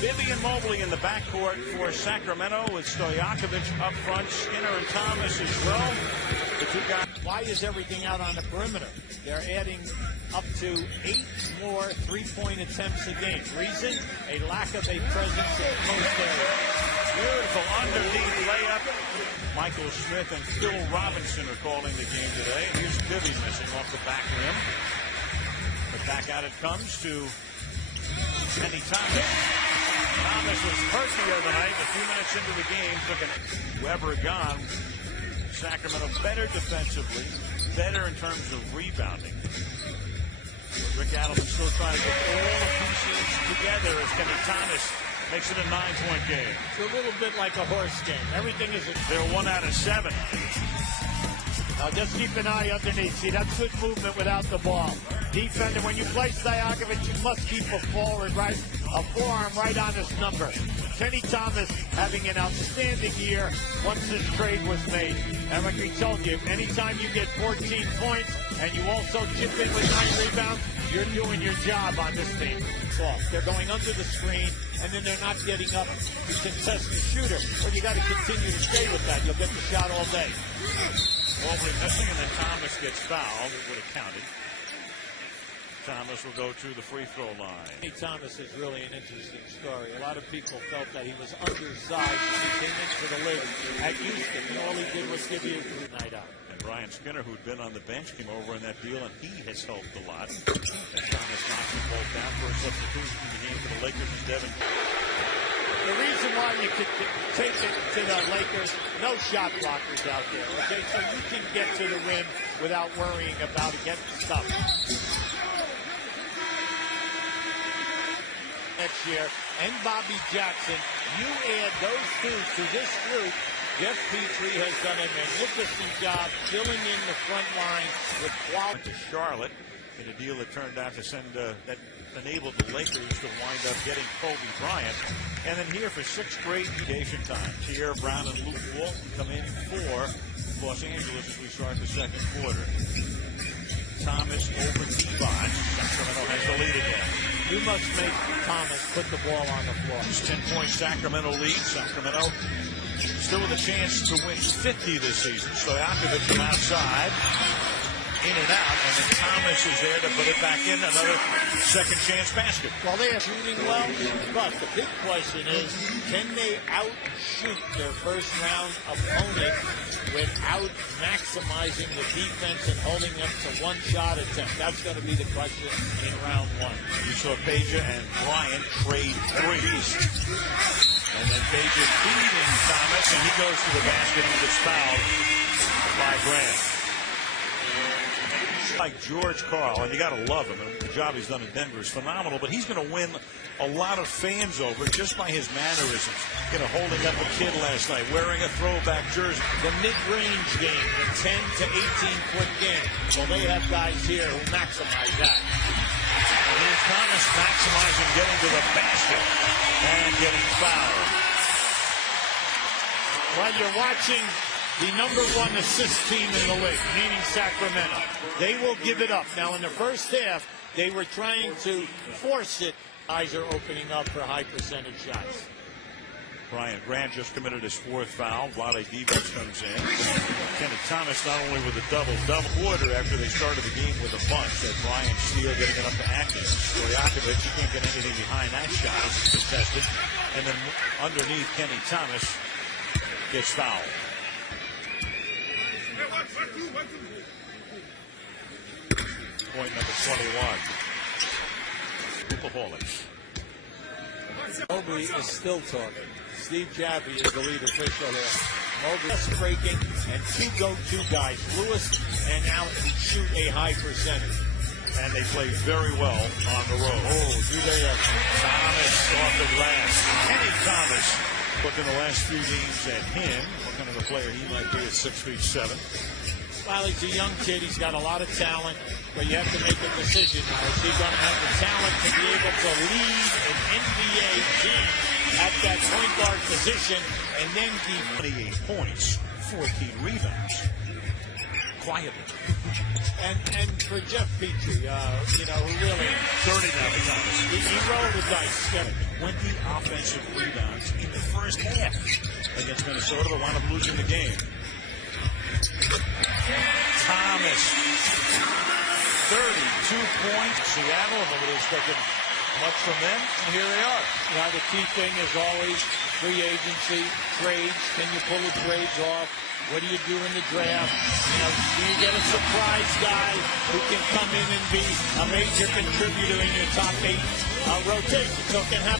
Bibby and Mobley in the backcourt for Sacramento with Stojakovic up front, Skinner and Thomas as well. The two guys. Why is everything out on the perimeter? They're adding up to 8 more three-point attempts a game. Reason? A lack of a presence in post area. Beautiful underneath layup. Michael Smith and Phil Robinson are calling the game today. Here's Bibby missing off the back rim. But back out it comes to Kenny Thomas. Thomas was hurt the other night. A few minutes into the game, looking at Weber gone. Sacramento better defensively, better in terms of rebounding. Rick Adams still trying to put all the pieces together as Kenny Thomas makes it a 9-point game. It's a little bit like a horse game. Everything is. They're 1 out of 7. Now just keep an eye underneath. See, that's good movement without the ball. Defender, when you play Stojakovic, you must keep a forward, right? A forearm right on his number. Kenny Thomas having an outstanding year once this trade was made. And like we told you, anytime you get 14 points and you also chip in with 9 rebounds, you're doing your job on this team. They're going under the screen, and then they're not getting up to contest the shooter. Well, you got to continue to stay with that. You'll get the shot all day. Mobley missing, and then Thomas gets fouled. It would have counted. Thomas will go to the free throw line. Kenny Thomas is really an interesting story. A lot of people felt that he was undersized when he came into the league at Houston. And all he did was give you a good night out. And Brian Skinner, who'd been on the bench, came over in that deal, and he has helped a lot. And Thomas knocks them both down for a substitution in the game for the Lakers and Devin. The reason why you could take it to the Lakers, no shot blockers out there, okay? So you can get to the rim without worrying about it getting stuck. Next year, and Bobby Jackson, you add those two to this group. Jeff Petrie has done a magnificent job filling in the front line with quality. To Charlotte in a deal that turned out to send that enabled the Lakers to wind up getting Kobe Bryant. And then here for 6 great vacation time, Tierra Brown and Luke Walton come in for Los Angeles as we start the second quarter. Thomas over Divac. Sacramento has the lead again. You must make Thomas put the ball on the floor. 10-point Sacramento lead. Sacramento still with a chance to win 50 this season. Stojakovic from outside. In and out, and then Thomas is there to put it back in. Another second chance basket. Well, they are shooting well, but the big question is, can they outshoot their first round opponent without maximizing the defense and holding them to 1 shot attempt? That's going to be the question in round 1. You saw Peja and Bryant trade threes. And then Peja feeding Thomas, and he goes to the basket and gets fouled by Grant. Like George Karl, and you got to love him. And the job he's done in Denver is phenomenal, but he's going to win a lot of fans over just by his mannerisms. Holding up a kid last night, wearing a throwback jersey. The mid-range game, the 10 to 18-foot game. Well, they have guys here who maximize that. And here's Thomas maximizing, getting to the basket and getting fouled. While you're watching the #1 assist team in the league, meaning Sacramento, they will give it up. Now, in the first half, they were trying to force it. Eyes are opening up for high percentage shots. Brian Grant just committed his 4th foul. Vlade Divac comes in. Kenny Thomas not only with a double quarter after they started the game with a bunch. That Brian Steele getting it up to Atkins. Stojakovic, you can't get anything behind that shot. It's contested. And then underneath, Kenny Thomas gets fouled. Point number 21. Hoopaholics. Mobley is still talking. Steve Jaffe is the lead official here. Mobley is breaking, and 2 go-to guys, Lewis and Allen, shoot a high percentage. And they play very well on the road. Oh, do they ever. Thomas off the glass. Kenny Thomas. Look in the last few games at him. What kind of a player he might be at 6'7". Well, he's a young kid. He's got a lot of talent, but you have to make a decision. Is he going to have the talent to be able to lead an NBA team at that point guard position and then be 28 points, 14 rebounds? quietly. And for Jeff Petrie, who really 30 now for Thomas. he rolled the dice. 20 offensive rebounds in the first half against Minnesota. They wound up losing the game. Thomas, 32 points. Seattle, nobody expected much from them, and here they are. Now the key thing is always free agency, trades. Can you pull the trades off? What do you do in the draft? Do you get a surprise guy who can come in and be a major contributor in your top 8 rotation? So it can happen.